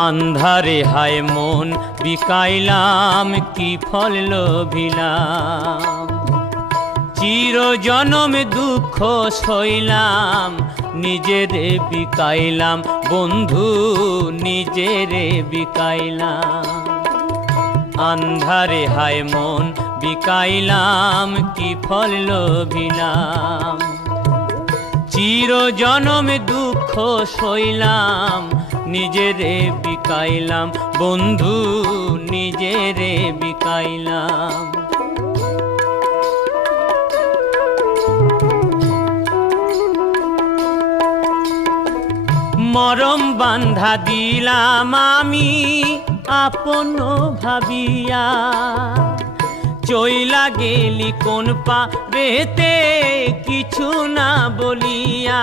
আন্ধারে হায় মন বিকাইলাম কি ফল লোভিলাম চির জনম দুঃখ সইলাম নিজেরে বিকাইলাম বন্ধু নিজেরে বিকাইলাম আন্ধারে হায় মন বিকাইলাম কি ফল লোভিলাম চির জনম দুঃখ সইলাম নিজেরে বিকাইলাম বন্ধু নিজেরে বিকাইলাম মরম বান্ধা দিলাম আমি আপন ভাবিয়া চইলা গেলি কোন পারেতে কিছু না বলিয়া।